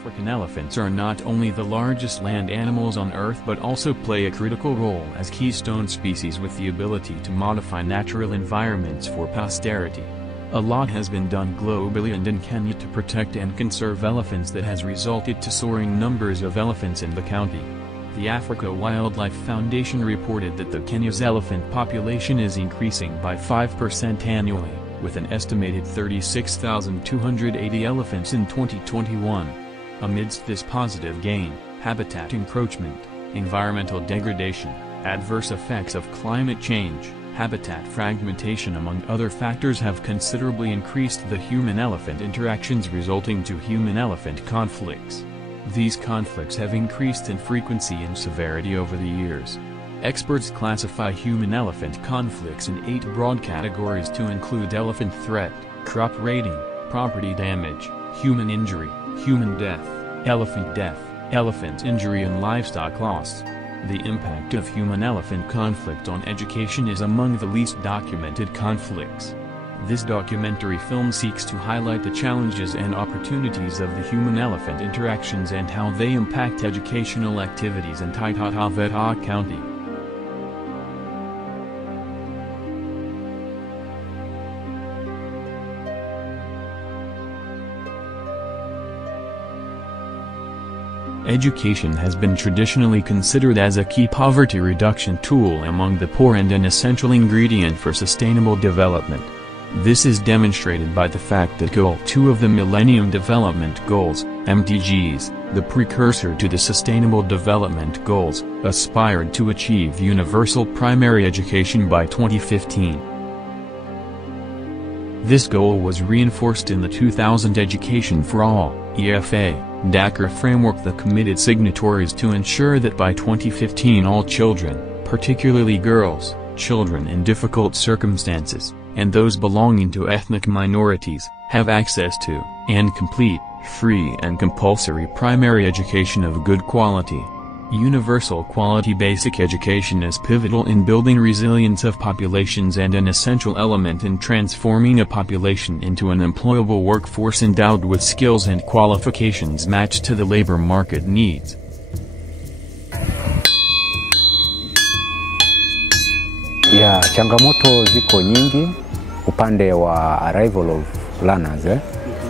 African elephants are not only the largest land animals on Earth but also play a critical role as keystone species with the ability to modify natural environments for posterity. A lot has been done globally and in Kenya to protect and conserve elephants that has resulted to soaring numbers of elephants in the county. The Africa Wildlife Foundation reported that the Kenya's elephant population is increasing by 5% annually, with an estimated 36,280 elephants in 2021. Amidst this positive gain, habitat encroachment, environmental degradation, adverse effects of climate change, habitat fragmentation among other factors have considerably increased the human-elephant interactions resulting to human-elephant conflicts. These conflicts have increased in frequency and severity over the years. Experts classify human-elephant conflicts in 8 broad categories to include elephant threat, crop raiding, property damage, human injury, human death, elephant injury and livestock loss. The impact of human-elephant conflict on education is among the least documented conflicts. This documentary film seeks to highlight the challenges and opportunities of the human-elephant interactions and how they impact educational activities in Taita Taveta County. Education has been traditionally considered as a key poverty reduction tool among the poor and an essential ingredient for sustainable development. This is demonstrated by the fact that Goal 2 of the Millennium Development Goals, MDGs, the precursor to the Sustainable Development Goals, aspired to achieve universal primary education by 2015. This goal was reinforced in the 2000 Education for All (EFA) Dakar framework that committed signatories to ensure that by 2015 all children, particularly girls, children in difficult circumstances, and those belonging to ethnic minorities, have access to, and complete, free and compulsory primary education of good quality. Universal quality basic education is pivotal in building resilience of populations and an essential element in transforming a population into an employable workforce endowed with skills and qualifications matched to the labor market needs. Ya, changamoto ziko nyingi upande wa arrival of learners,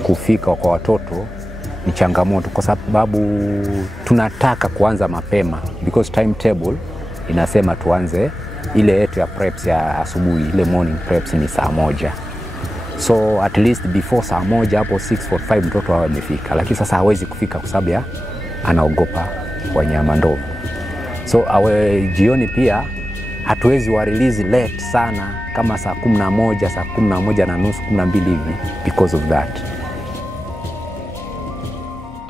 kufika kwa watoto ni changamoto kwa sababu tunataka kuanza mapema because timetable inasema tuanze ile yetu ya preps ya asubuhi, ile morning preps ni saa 1. So at least before saa 1 hapo 6:45 mtoto awe amefika, lakini sasa hawezi kufika kwa sababu ya anaogopa wanyama ndovu. So jioni pia hatuwezi wa release late sana kama saa 11, saa 11:30, 12 hivi because of that.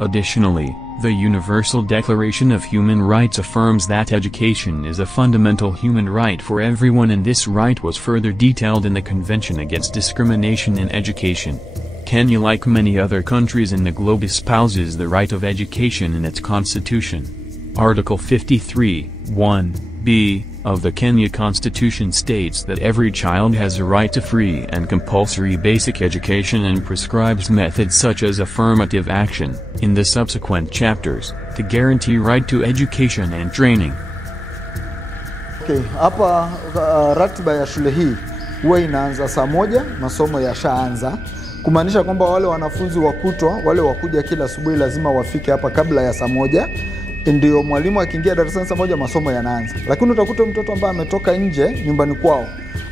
Additionally, the Universal Declaration of Human Rights affirms that education is a fundamental human right for everyone, and this right was further detailed in the Convention Against Discrimination in Education. Kenya, like many other countries in the globe, espouses the right of education in its constitution. Article 53(1)(b) of the Kenya Constitution states that every child has a right to free and compulsory basic education and prescribes methods such as affirmative action, in the subsequent chapters, to guarantee right to education and training. Okay, hapa ratiba ya shule hii huwa inaanza saa 1, masomo yashaanza, kumaanisha kwamba wale wanafunzi wa kutwa, wale wakuja kila asubuhi lazima wafike hapa kabla ya saa 1. Ndio mwalimu akiingia darasani saa 1 masomo yanaanza. Lakini utakuta mtoto ambaye ametoka nje nyumbani kwao,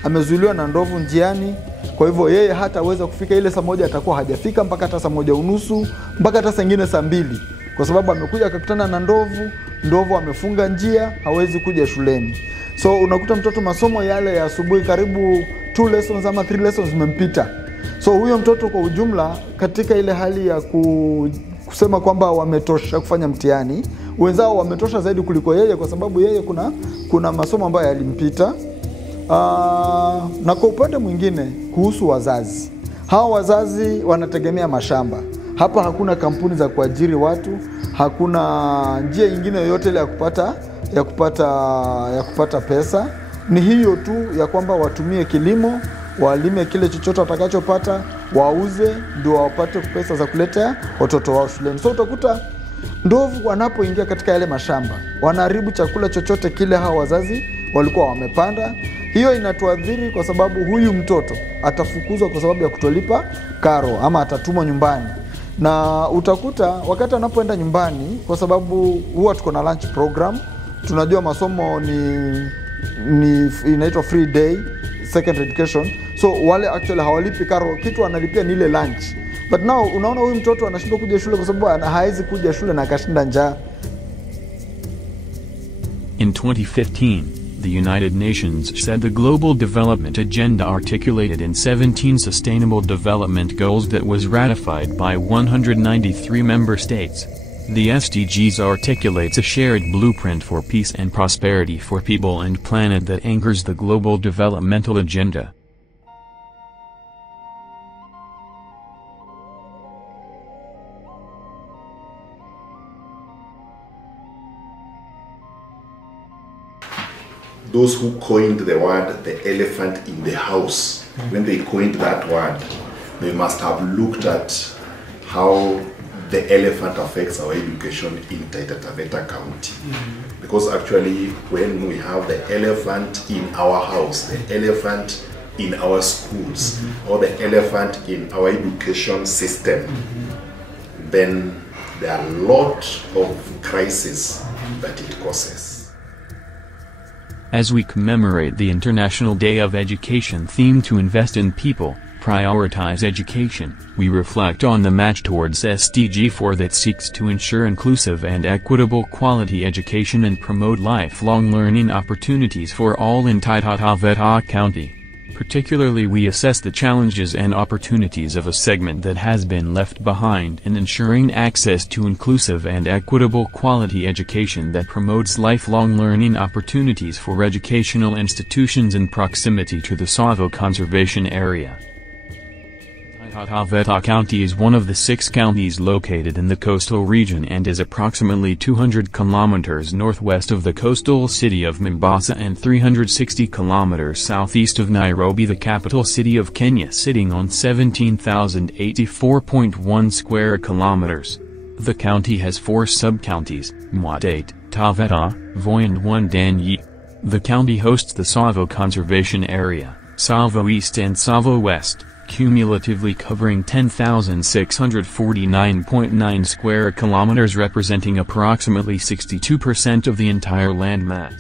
amezuiliwa na ndovu njiani, kwa hivyo yeye hataweza kufika ile saa 1, atakuwa hajafika mpaka hata saa 1:30, mpaka hata saa nyingine saa 2, kwa sababu amekuja akakutana na ndovu amefunga njia, hawezi kuja shuleni. So unakuta mtoto masomo yale ya asubuhi karibu 2 lessons ama 3 lessons zimempita. So huyo mtoto kwa ujumla katika ile hali ya kusema kwamba wametosha kufanya mtihani, wenzao wametosha zaidi kuliko yeye, kwa sababu yeye kuna masomo ambayo yalimpita. Na kwa upande mwingine kuhusu wazazi, hawa wazazi wanategemea mashamba. Hapa hakuna kampuni za kuajiri watu, hakuna njia nyingine yoyote ile ya kupata pesa. Ni hiyo tu ya kwamba watumie kilimo walime kile chochote watakachopata, wauze ndio wapate pesa za kuleta watoto wao shuleni. So utakuta ndovu wanapoingia katika yale mashamba wanaharibu chakula chochote kile hao wazazi walikuwa wamepanda. Hiyo inatuadhiri kwa sababu huyu mtoto atafukuzwa kwa sababu ya kutolipa karo ama atatumwa nyumbani. Na utakuta wakati anapoenda nyumbani, kwa sababu huwa tuko na lunch program, tunajua masomo ni inaitwa free day secondary education, so wale actually hawalipi karo, kitu analipia ni ile lunch. But now unaona huyu mtoto anashindwa kuja shule kwa sababu hawezi kuja shule na akashinda njaa. In 2015, the United Nations said the Global Development Agenda articulated in 17 Sustainable Development Goals that was ratified by 193 member states. The SDGs articulates a shared blueprint for peace and prosperity for people and planet that anchors the global developmental agenda. Those who coined the word the elephant in the house, when they coined that word, they must have looked at how the elephant affects our education in Taita Taveta County. Because actually, when we have the elephant in our house, the elephant in our schools, or the elephant in our education system, then there are a lot of crises that it causes. As we commemorate the International Day of Education themed to invest in people, prioritize education, we reflect on the march towards SDG 4 that seeks to ensure inclusive and equitable quality education and promote lifelong learning opportunities for all in Taita Taveta County. Particularly, we assess the challenges and opportunities of a segment that has been left behind in ensuring access to inclusive and equitable quality education that promotes lifelong learning opportunities for educational institutions in proximity to the Tsavo Conservation Area. Taita Taveta County is one of the 6 counties located in the coastal region and is approximately 200 kilometers northwest of the coastal city of Mombasa and 360 kilometers southeast of Nairobi, the capital city of Kenya, sitting on 17,084.1 square kilometers. The county has 4 sub-counties, Taita Taveta, Voi and Wundanyi. The county hosts the Tsavo Conservation Area, Tsavo East and Tsavo West, cumulatively covering 10,649.9 square kilometers, representing approximately 62% of the entire landmass.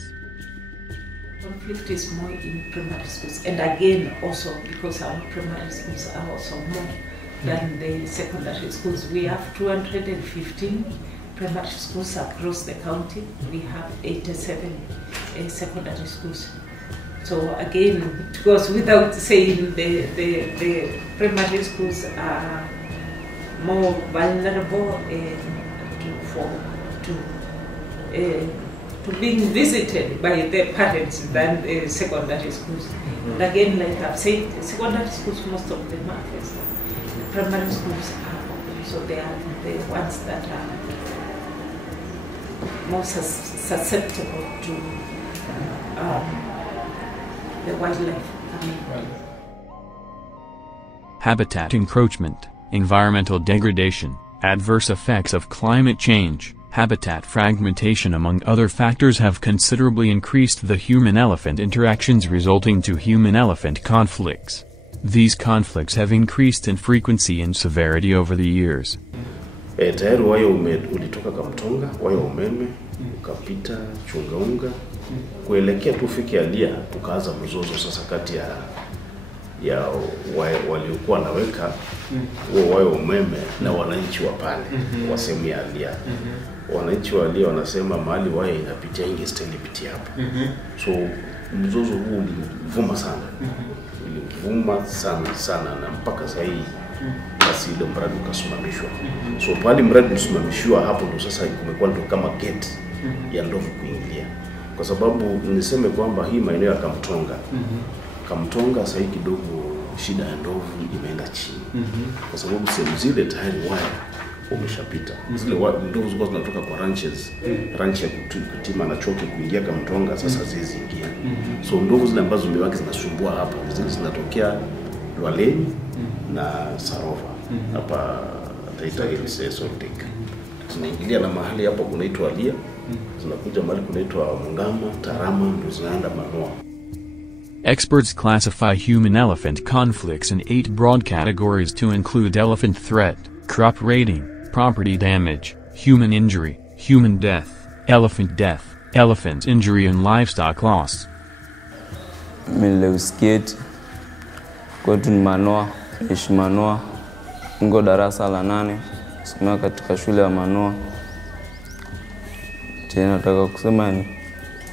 Conflict is more in primary schools, and again also because our primary schools are also more than the secondary schools. We have 215 primary schools across the county. We have 87 secondary schools. So again, it goes without saying the primary schools are more vulnerable to being visited by their parents than secondary schools. And again, like I've said, secondary schools, most of them are first. Primary schools are open, so they are the ones that are most susceptible to the wildlife. Habitat encroachment, environmental degradation, adverse effects of climate change, habitat fragmentation among other factors have considerably increased the human-elephant interactions, resulting to human-elephant conflicts. These conflicts have increased in frequency and severity over the years. Tayari wayo ulitoka Kamtonga, wayo umeme, ukapita Chungaunga, kuelekea tufike Alia, tukaanza mzozo sasa kati ya waliokuwa naweka wayo umeme na wananchi wa pale wa sehemu ya Alia. Wananchi wa Alia wanasema mahali wayo inapitia hii stendi pitia hapa. So mzozo huu ulivuma sana. Ulivuma sana na mpaka sasa hivi basi ndio mradi ukasimamishwa. So pale mradi usimamishwa, hapo ndio sasa kumekuwa ndio kama gate ya ndovu kuingilia. Kwa sababu niseme kwamba hii maeneo ya Kamtonga sasa kidogo shida ya ndovu imeenda chini. Kwa sababu sehemu zile tayari waya umeshapita. Zile ndovu zilikuwa zinatoka kwa ranches, ranch ya Kutima na Choke kuingia Kamtonga, sasa zizi ingia. So ndovu zile ambazo zimewaki zinasumbua hapo, zile zinatokea Lwaleni na Sarova hapa Taita Taveta. Tunaingilia na mahali hapa kunaitwa Alia, tunakuja mahali kunaitwa Mungama, Tarama, ndio zinaenda Manoa. Experts classify human-elephant conflicts in 8 broad categories to include elephant threat, crop raiding, property damage, human injury, human death, elephant injury and livestock loss. Mileuskieti kwetu ni Manoa, ishi Manoa, ngo darasa la 8, simama katika shule ya Manoa. Tena nataka kusema ni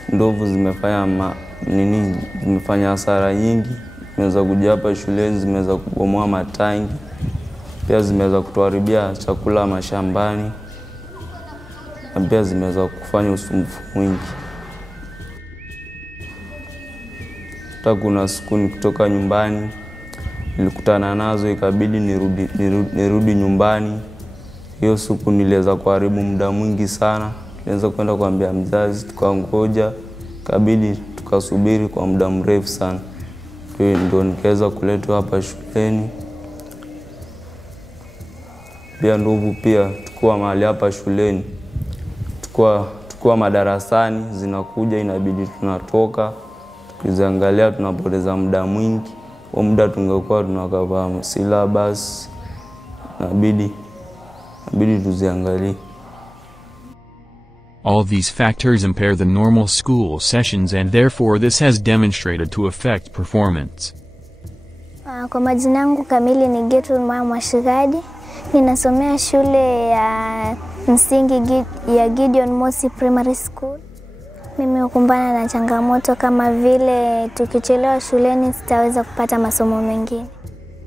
ndovu zimefanya hasara nyingi, zimeweza kuja hapa shuleni, zimeweza kubomoa matangi, pia zimeweza kutuharibia chakula mashambani, na pia zimeweza kufanya usumbufu mwingi. Hata kuna siku nikitoka nyumbani nilikutana nazo, ikabidi nirudi nyumbani. Hiyo siku niliweza kuharibu muda mwingi sana. Niliweza kwenda kuambia mzazi, tukangoja, ikabidi tukasubiri kwa muda mrefu sana. Ndio nikaweza kuletwa hapa shuleni. Pia ndovu pia tukua mahali hapa shuleni, tukua madarasani, zinakuja inabidi tunatoka. Tukiziangalia tunapoteza muda mwingi. Kwa muda tungekuwa tunakava syllabus, inabidi tuziangalie. All these factors impair the normal school sessions and therefore this has demonstrated to affect performance. Kwa majina yangu kamili ni Gedion Mosi. Ninasomea shule ya msingi ya Gedion Mosi Primary School. Mimi hukumbana na changamoto kama vile tukichelewa shuleni sitaweza kupata masomo mengine.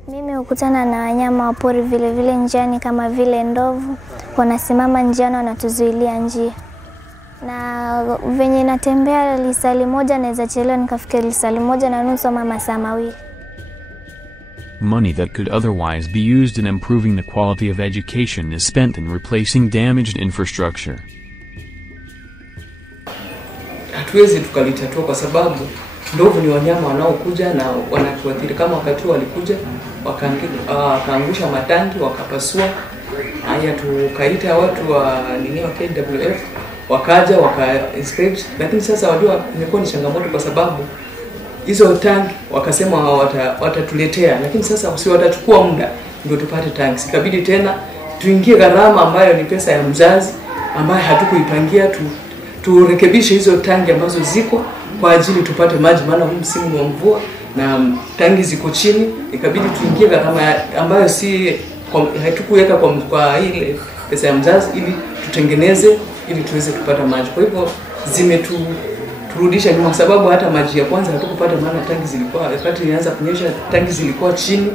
Mimi hukutana na wanyama wa pori vile njiani kama vile ndovu, wanasimama njiani wanatuzuilia njia. Na venye natembea lisali moja naweza chelewa nikafika lisali moja na nusu ama masaa mawili. Money that could otherwise be used in improving the quality of education is spent in replacing damaged infrastructure. Hatuwezi tukalitatua kwa sababu ndovu ni wanyama wanaokuja na wanatuathiri. Kama wakati walikuja wakaangusha matangi, wakapasua. Haya tukaita watu wa KWF wakaja waka-inspect, lakini sasa wajua imekuwa ni changamoto kwa sababu hizo tanki wakasema watatuletea, lakini sasa si watachukua muda ndio tupate tanks. Ikabidi tena tuingie gharama ambayo ni pesa ya mzazi ambayo hatukuipangia, turekebishe hizo tangi ambazo ziko kwa ajili tupate maji, maana huu msimu wa mvua na tangi ziko chini. Ikabidi tuingie gharama ambayo hatukuweka kwa ile pesa ya mzazi ili tutengeneze ili tuweze kupata maji. Kwa hivyo zimeturudisha nyuma sababu hata maji ya kwanza hatukupata, maana tangi zilikuwa wakati inaanza kunyesha tangi zilikuwa chini.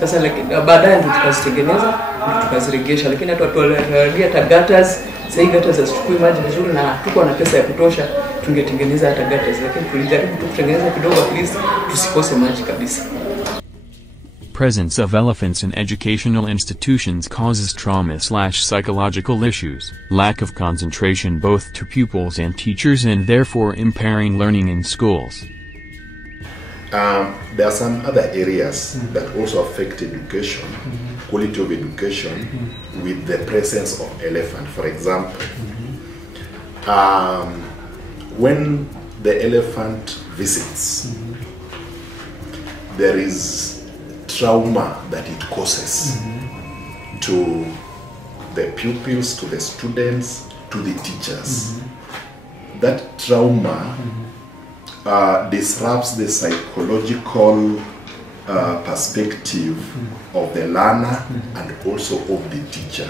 Sasa baadaye ndio tukazitengeneza na tukaziregesha, lakini hata tuangalia gutters. Sasa gutters hazichukui maji vizuri na tuko na pesa ya kutosha, tungetengeneza hata gutters, lakini tulijaribu kutengeneza kidogo at least tusikose maji kabisa. Presence of elephants in educational institutions causes trauma/psychological issues, lack of concentration both to pupils and teachers and therefore impairing learning in schools. There are some other areas that also affect education, quality of education, with the presence of elephant. For example, when the elephant visits, there is trauma that it causes to the pupils, to the students, to the teachers. That trauma disrupts the psychological perspective of the learner and also of the teacher.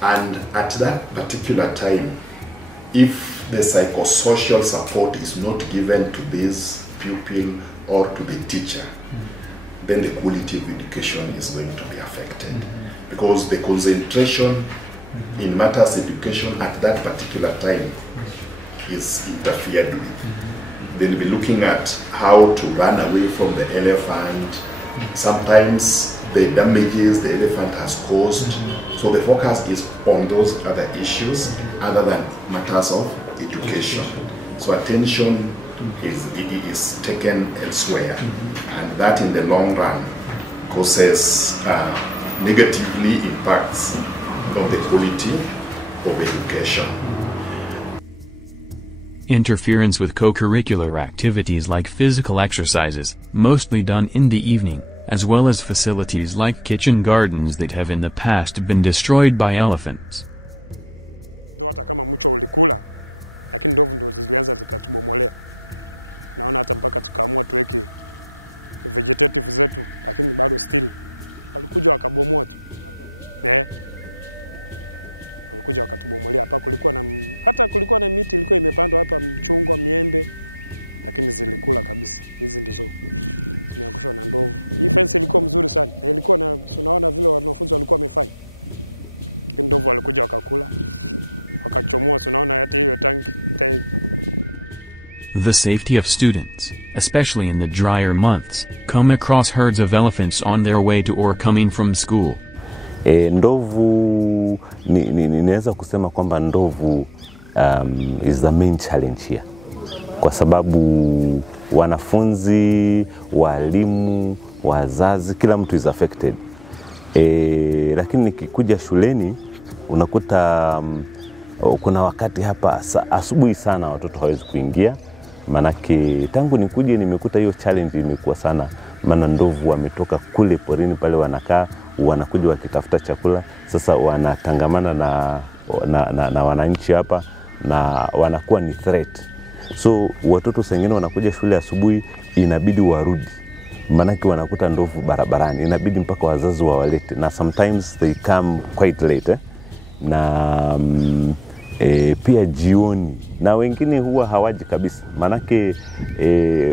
And at that particular time, if the psychosocial support is not given to this pupil or to the teacher, then the quality of education is going to be affected. Because the concentration in matters education at that particular time is interfered with. They'll be looking at how to run away from the elephant, sometimes the damages the elephant has caused. So the focus is on those other issues other than matters of education. So attention is taken elsewhere, and that in the long run causes negatively impacts on the quality of education. Interference with co-curricular activities like physical exercises, mostly done in the evening, as well as facilities like kitchen gardens that have in the past been destroyed by elephants. Hata kama mcho ulikula, lakini ndovu ndo zilianza zikatubomolea. Naona hata mpaka tukaamua tuweke vegetative zetu, lakini bado still walikuja wakabomoa tu. Walikuja wakatubomolea hapa. Kulikuwa na miti ilikuwa imepandwa hapa, mchungwa, miembe, lakini zilikula kabisa. Hizi ndizo zimeangushwa na ndovu. Hii fence ilikuwa mzuri sana. Na ilikuwa na unaona vile wanafunzi walikuwa wamefanya. Ndovu walikuja wakakula. Wakachomoa, unaona hata hiyo tanki. The safety of students, especially in the drier months, come across herds of elephants on their way to or coming from school. Ndovu, ninaweza kusema kwamba ndovu is the main challenge here. Kwa sababu wanafunzi, walimu, wazazi, kila mtu is affected. Lakini nikikuja shuleni, unakuta kuna wakati hapa asubuhi sana watoto hawezi kuingia. Manake tangu nikuje nimekuta hiyo challenge imekuwa sana. Maana ndovu wametoka kule porini pale wanakaa, wanakuja wakitafuta chakula. Sasa wanatangamana na wananchi hapa na wanakuwa ni threat. So watoto sengine wanakuja shule asubuhi, inabidi warudi. Manake wanakuta ndovu barabarani, inabidi mpaka wazazi wawalete. Na sometimes they come quite late. Na pia jioni, na wengine huwa hawaji kabisa. Manake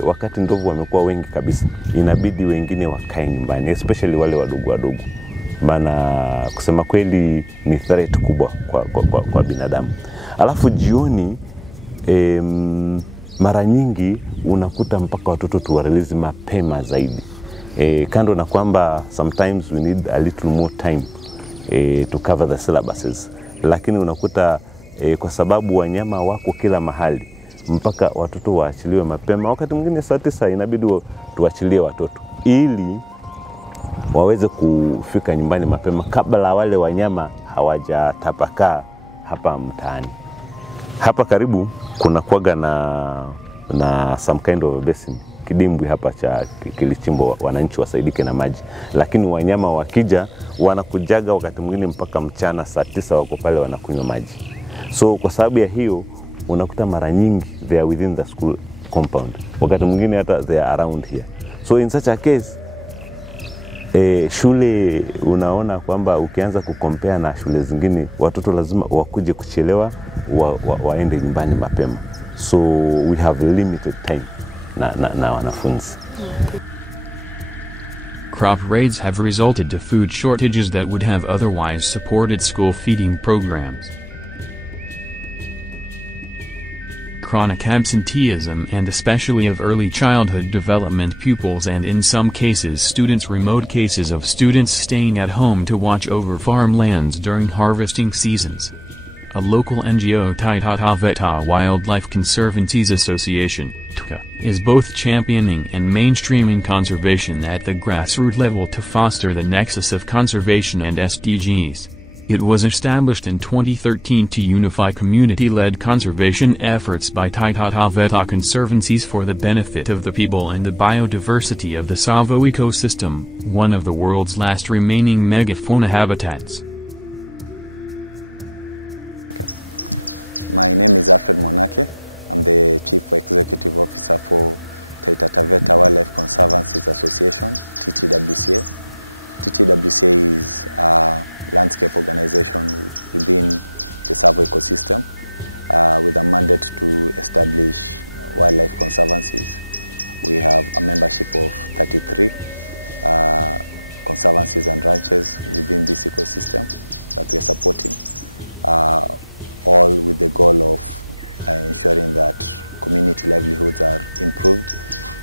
wakati ndovu wamekuwa wengi kabisa, inabidi wengine wakae nyumbani, especially wale wadogo. Maana kusema kweli ni threat kubwa kwa binadamu. Alafu jioni mara nyingi unakuta mpaka watoto tuwarelease mapema zaidi. Kando na kwamba sometimes we need a little more time to cover the syllabuses. Lakini unakuta kwa sababu wanyama wako kila mahali, mpaka watoto waachiliwe mapema. Wakati mwingine saa 9 inabidi tuachilie watoto ili waweze kufika nyumbani mapema kabla wale wanyama hawajatapakaa hapa mtaani. Hapa karibu kuna kuaga na some kind of a basin, kidimbwi hapa cha kilichimbo, wananchi wasaidike na maji. Lakini wanyama wakija wanakujaga wakati mwingine mpaka mchana saa 9 wako pale wanakunywa maji. So kwa sababu ya hiyo unakuta mara nyingi they are within the school compound. Wakati mwingine hata they are around here. So in such a case shule unaona kwamba ukianza kucompare na shule zingine, watoto lazima wakuje kuchelewa waende nyumbani mapema. So we have limited time na wanafunzi. Crop raids have resulted to food shortages that would have otherwise supported school feeding programs. Chronic absenteeism and especially of early childhood development pupils, and in some cases students, remote cases of students staying at home to watch over farmlands during harvesting seasons. A local NGO, Taita Taveta Wildlife Conservancies Association, TCA, is both championing and mainstreaming conservation at the grassroots level to foster the nexus of conservation and SDGs. It was established in 2013 to unify community-led conservation efforts by Taita Taveta Conservancies for the benefit of the people and the biodiversity of the Tsavo ecosystem, one of the world's last remaining megafauna habitats. My name is Alfred Monake. I'm the Chief Executive Officer for Taita Taveta Wildlife Conservancies Association, TTWCA. TTWCA is a landscape organization within the Tsavo ecosystem with a mandate to establish wildlife conservancies. We have a membership of 33 conservancies and ranches within this ecosystem that we are supporting, all with the goal of ensuring that community livelihoods are improved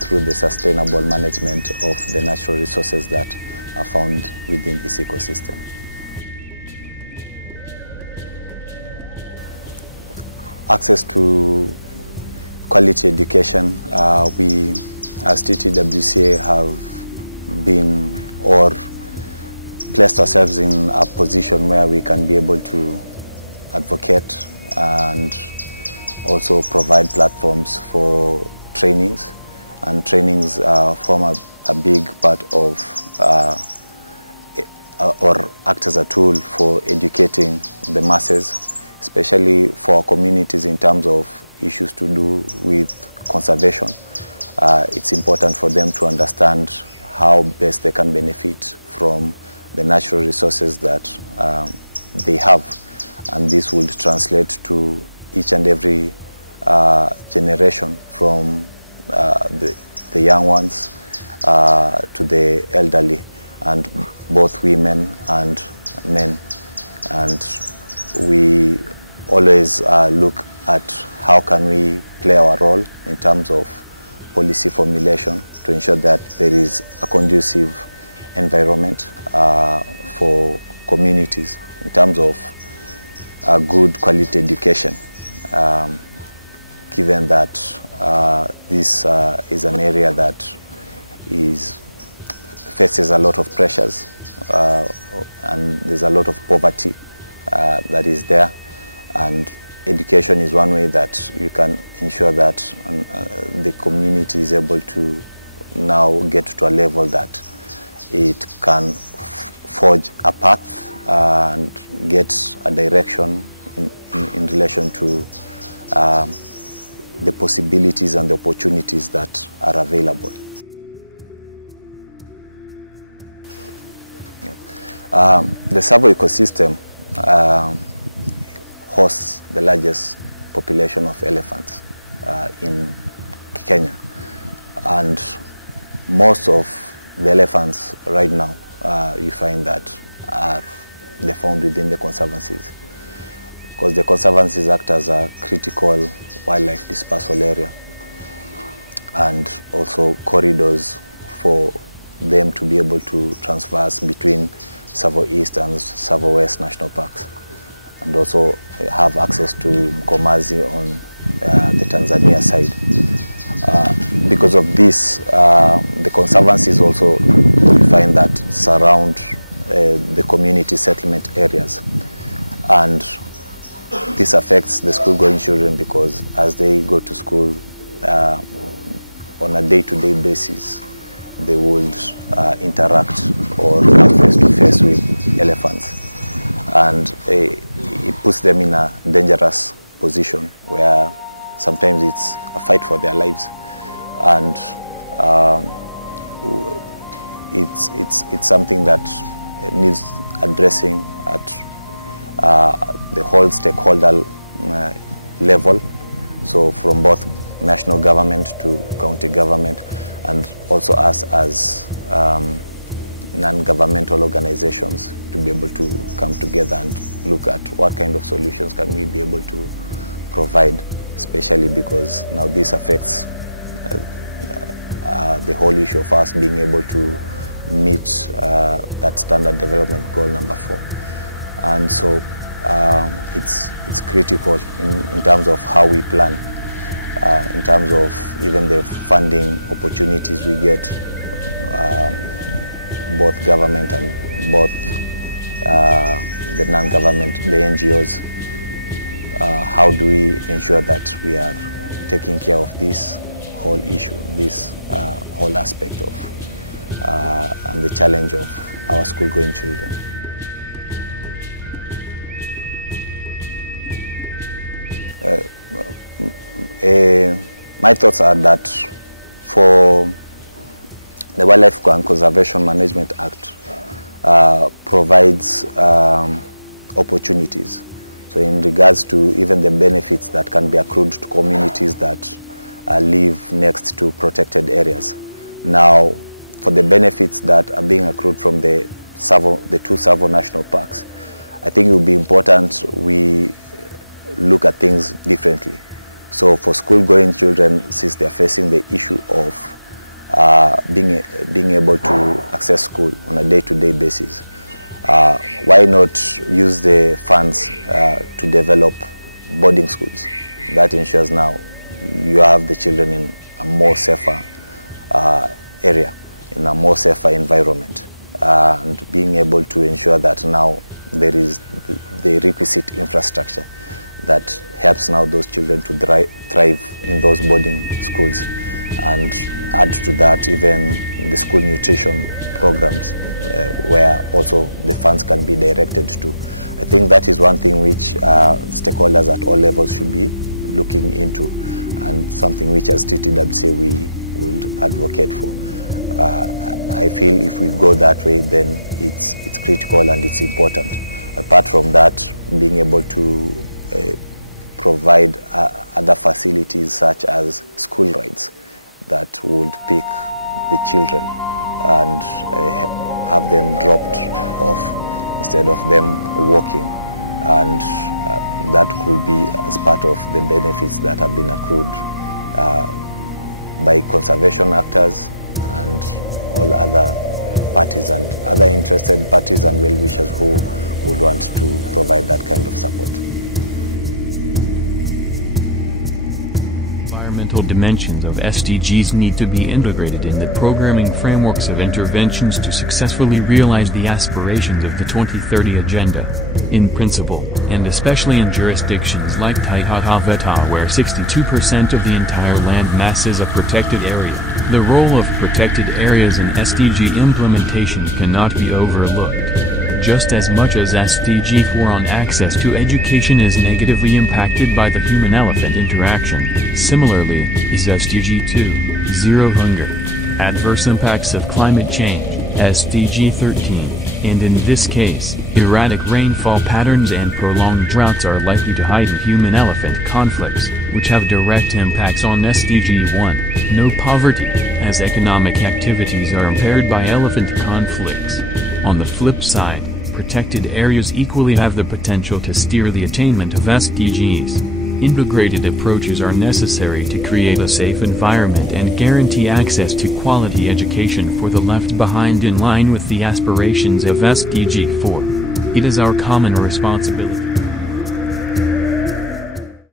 through the sustainable management of the natural resources that are found within this ecosystem. Access to quality education, we as TTWCA have been or placed ourselves in a position where we can be able to advocate and also provide platforms for trainings, and trainings form a big part of or act as a tool for educating the masses, especially for our communities in terms of issues to do with conservation. It's important for them to understand how best they can benefit from the natural resources that they have, and this will translate to each and every generation, from the young ones to the elderly, and both women and men. And we always look at how can we play our role in terms of policy formulation to ensure that there is a conducive environment for communities in terms of a good quality education, given that this is an area that faces a lot of pressures, and there's a lot of poverty that is there, and education is one way that you can ensure that the community is able to now get to a level that it can forge a path and get a direction in relation to the possibilities and the opportunities that are available. The Tsavo ecosystem hosts the largest population of elephants in Kenya, and most of the elephants right now you find that they're found within the conservancies, because the conservancies act as a critical wildlife dispersal area and also corridors for them to be able to transverse between Tsavo East and Tsavo West National Parks, and also have access to Mkomazi on the Tanzania side. Because of this, the conservancies also, you find that surround the community settlement areas, and this affects the school-going children, because as they go to school on a day-to-day basis, they would interact or come face-to-face with elephants, and it puts them in a dangerous position where sometimes it's a fight for their lives, and it's something that needs addressing at the whole stakeholder level, so from both national government to county government, and also us as non-governmental organizations to be able to come together and look at what kind of solutions can we be able to provide, especially because now this affects the whole issue of us being able to meet that standard development goal number 4. And so it's critical in terms of how we plan, in terms of even the funding opportunities we get, both government and both the non-government, the NGOs. How do we ensure that we are taking care of this whole issue, this whole aspect of and the challenge of our school-going children? My thoughts are that for the Wildlife and Conservation Management Act provides opportunities. So in regards to even the benefits that can be accrued to communities that live next to protected areas. Now, for the benefits that are being accrued from the two Tsavo National Parks, I think it would be important we look at things differently. So for school-going children, since they're facing the issue of being able to access school on a day-to-day basis, why not use the funds to develop boarding schools? That ensures now you have the children in a more safer area, in a more safer environment, and being able to ensure that now there is the requisite infrastructure that helps now those children to thrive in those boarding schools, and add to that even the school nutrition programs where also the funds can be directed to. I think that is one thing which stakeholders at all levels should be looking into, and something which as TTWCA we would advocate for. I feel if we go that way, then it's critical and it's important. Apart from that, being able to provide other facilities such as school rides that would pick the children and have them dropped off instead of them walking, and that could be as part of the benefits that have been accrued by conservation actors and all other parties and other interested parties and well-wishers who would want to provide that kind of support. Environmental dimensions of SDGs need to be integrated in the programming frameworks of interventions to successfully realize the aspirations of the 2030 Agenda. In principle, and especially in jurisdictions like Taita Taveta where 62% of the entire land mass is a protected area, the role of protected areas in SDG implementation cannot be overlooked. Just as much as SDG 4 on access to education is negatively impacted by the human-elephant interaction, similarly is SDG 2, Zero Hunger. Adverse impacts of climate change, SDG 13, and in this case, erratic rainfall patterns and prolonged droughts are likely to heighten human-elephant conflicts, which have direct impacts on SDG 1, no poverty, as economic activities are impaired by elephant conflicts. On the flip side, protected areas equally have the potential to steer the attainment of SDGs. Integrated approaches are necessary to create a safe environment and guarantee access to quality education for the left behind in line with the aspirations of SDG 4. It is our common responsibility.